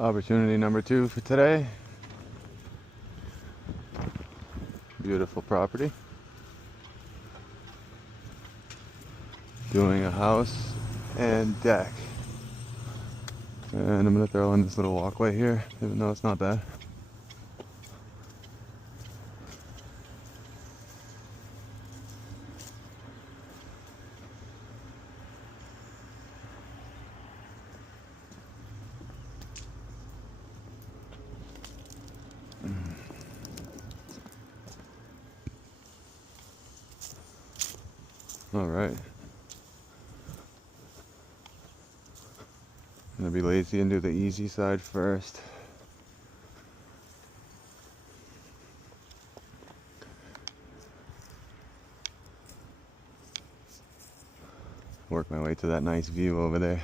Opportunity number 2 for today. Beautiful property. Doing a house and deck. And I'm gonna throw in this little walkway here, even though it's not bad. All right. I'm gonna be lazy and do the easy side first. Work my way to that nice view over there.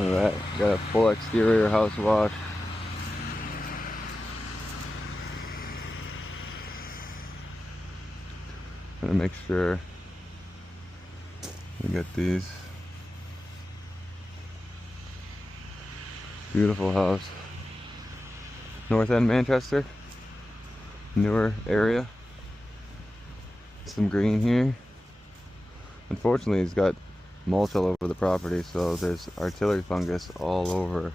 Look at that, got a full exterior house wash. Gonna make sure we get these. Beautiful house. North End, Manchester. Newer area. Some green here. Unfortunately, it's got mulch all over the property, so there's artillery fungus all over.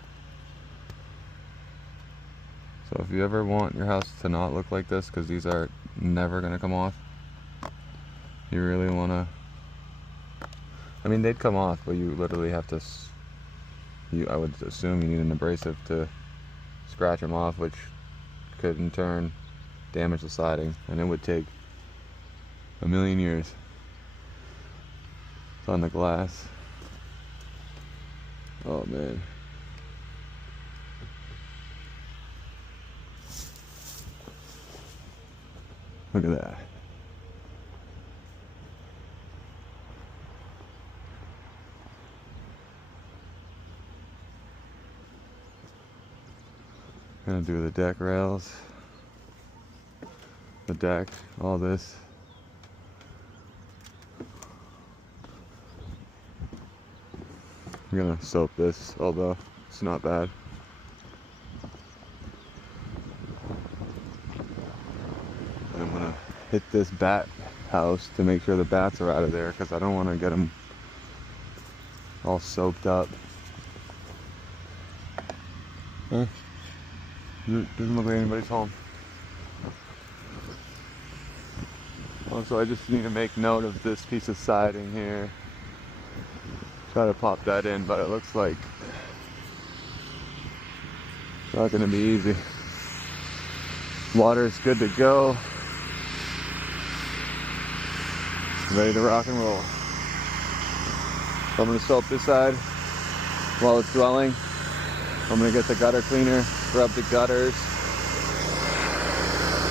So if you ever want your house to not look like this, because these are never going to come off, you really want to, I mean, they'd come off, but you literally have to, I would assume you need an abrasive to scratch them off, which could in turn damage the siding, and it would take a million years. It's on the glass. Oh man. Look at that. Gonna do the deck rails, the deck, all this. I'm gonna soap this, although it's not bad. I'm gonna hit this bat house to make sure the bats are out of there, because I don't want to get them all soaked up. Huh? Doesn't look like anybody's home. Also, I just need to make note of this piece of siding here. Try to pop that in, but it looks like it's not gonna be easy. Water is good to go. Ready to rock and roll. So I'm gonna soap this side while it's dwelling. I'm gonna get the gutter cleaner, scrub the gutters,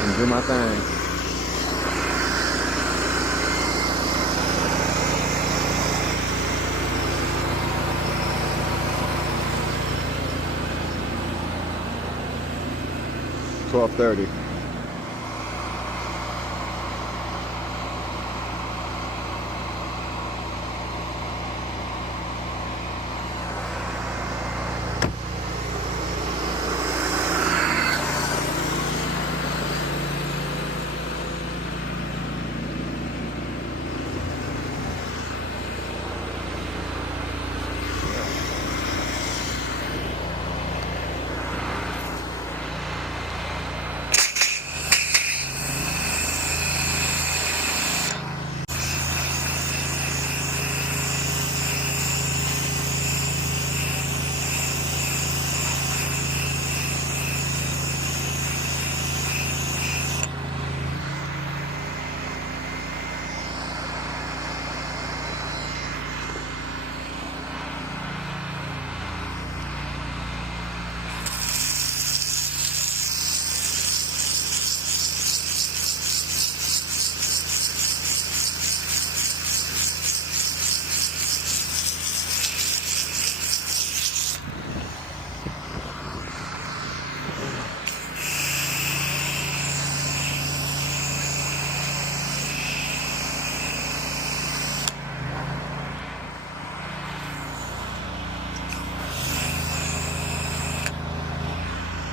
and do my thing. $12:30.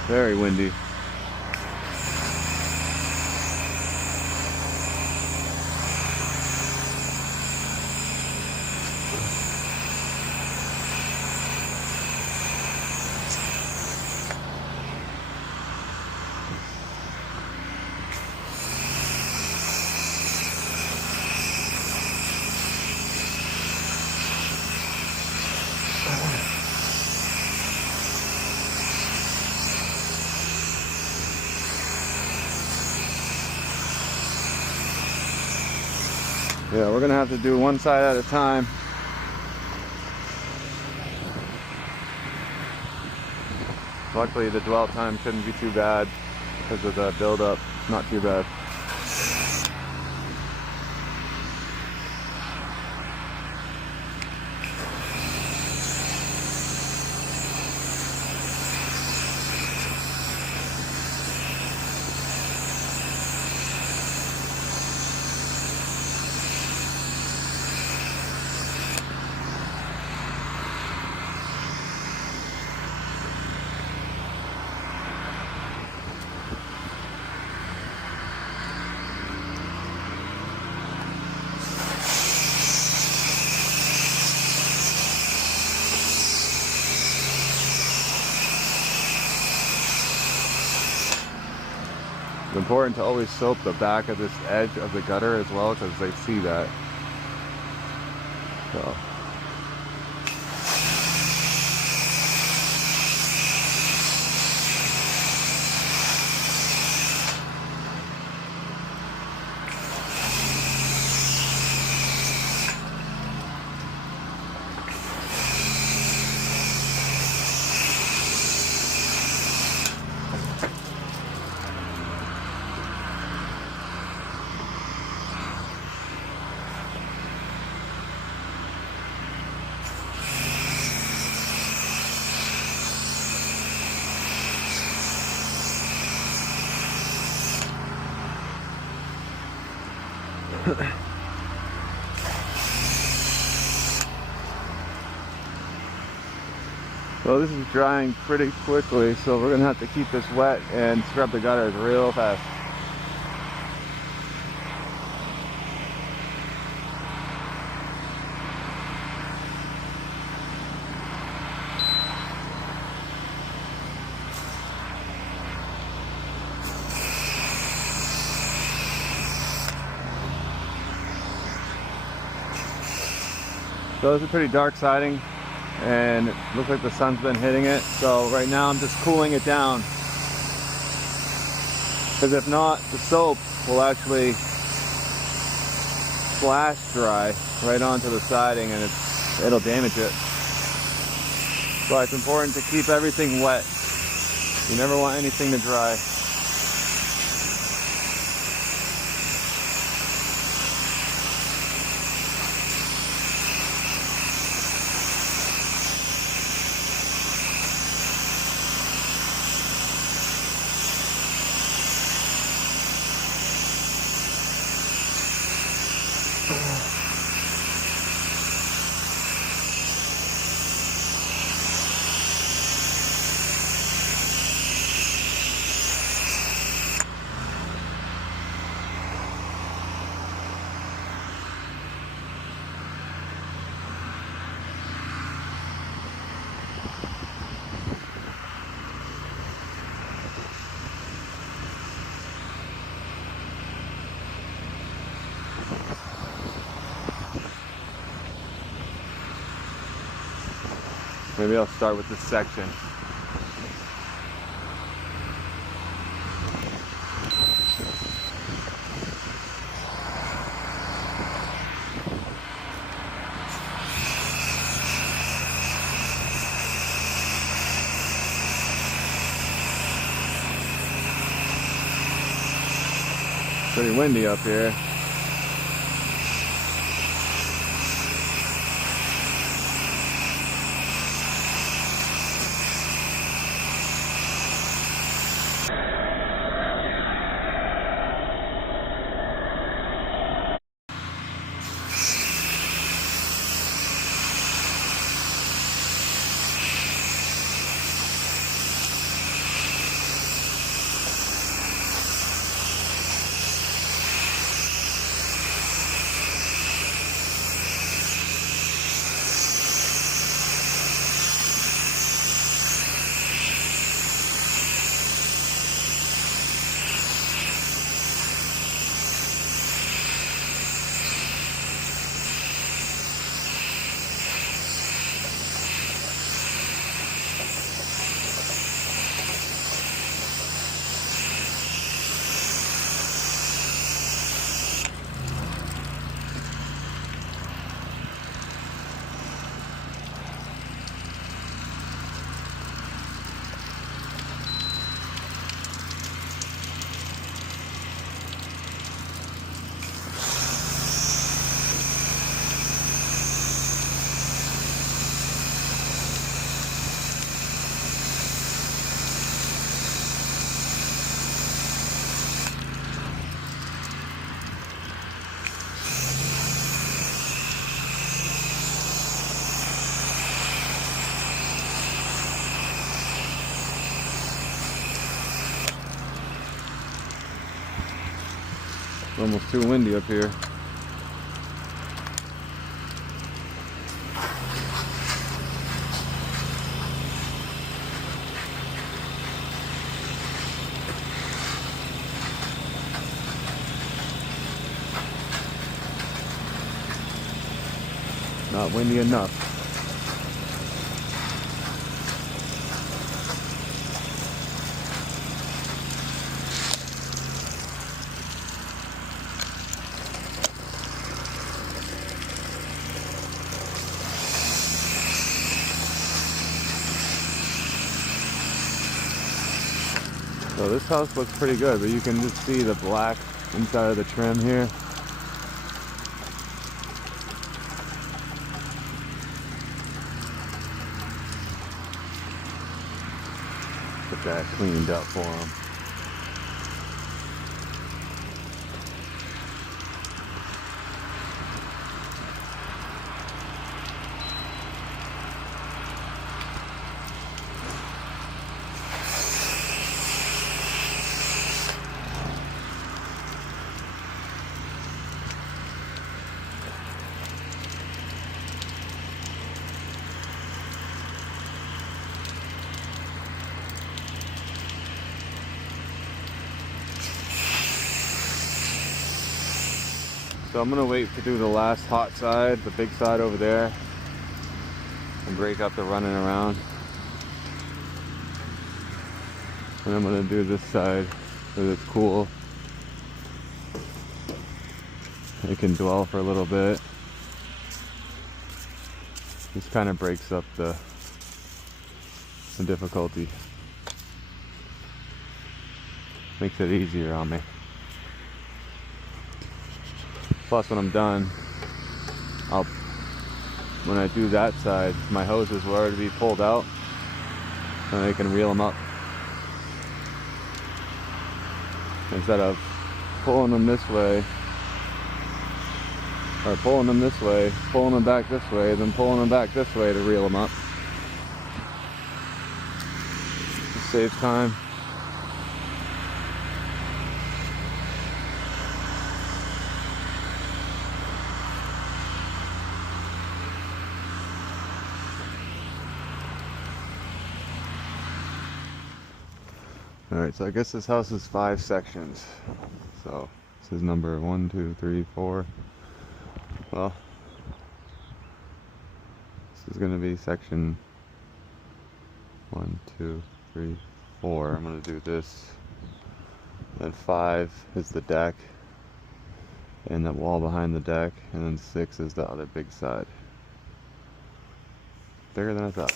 Very windy. Yeah, we're gonna have to do one side at a time. Luckily the dwell time shouldn't be too bad because of the buildup. Not too bad. It's important to always soap the back of this edge of the gutter as well because they see that. So. Well, this is drying pretty quickly, so we're gonna have to keep this wet and scrub the gutters real fast. So it's a pretty dark siding and it looks like the sun's been hitting it. So right now I'm just cooling it down, because if not, the soap will actually flash dry right onto the siding and it'll damage it. So it's important to keep everything wet. You never want anything to dry. Maybe I'll start with this section. Pretty windy up here. It's almost too windy up here. Not windy enough. So this house looks pretty good, but you can just see the black inside of the trim here. Get that cleaned up for them. So I'm gonna wait to do the last hot side, the big side over there, and break up the running around. And I'm gonna do this side because it's cool. It can dwell for a little bit. This kind of breaks up the difficulty. Makes it easier on me. Plus, when I'm done, when I do that side, my hoses will already be pulled out, and I can reel them up. Instead of pulling them this way, or pulling them this way, pulling them back this way, then pulling them back this way to reel them up. It saves time. Alright, so I guess this house is 5 sections. So this is number 1, 2, 3, 4. Well, this is going to be section 1, 2, 3, 4. I'm going to do this. Then 5 is the deck and the wall behind the deck, and then 6 is the other big side. Bigger than I thought.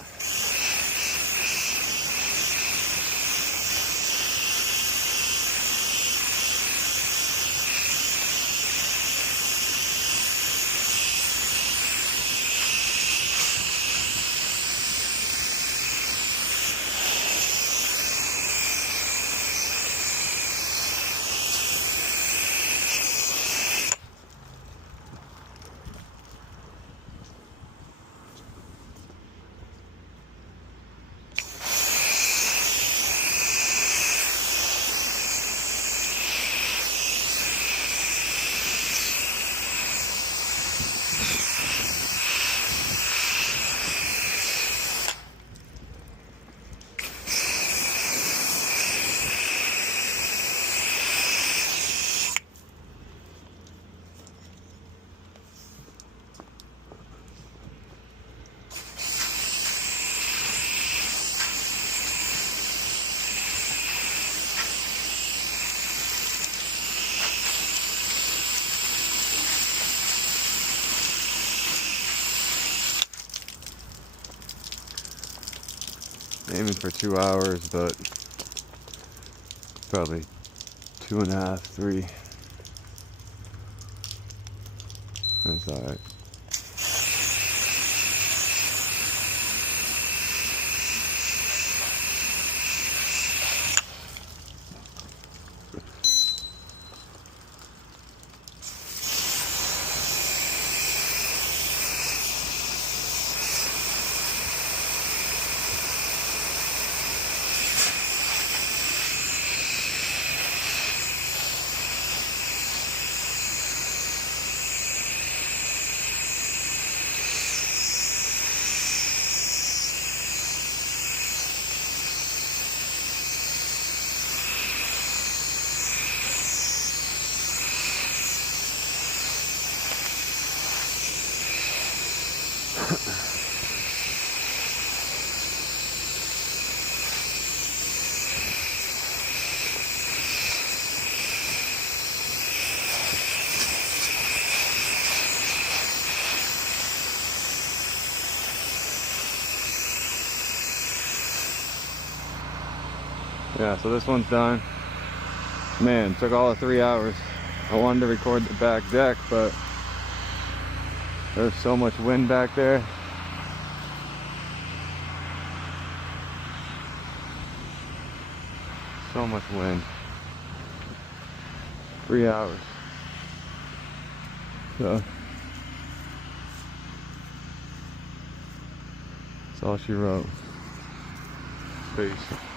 Aiming for 2 hours, but probably 2.5, 3. That's alright. Yeah, so this one's done. Man, took all of 3 hours. I wanted to record the back deck, but there's so much wind back there. So much wind. 3 hours. So that's all she wrote. Peace.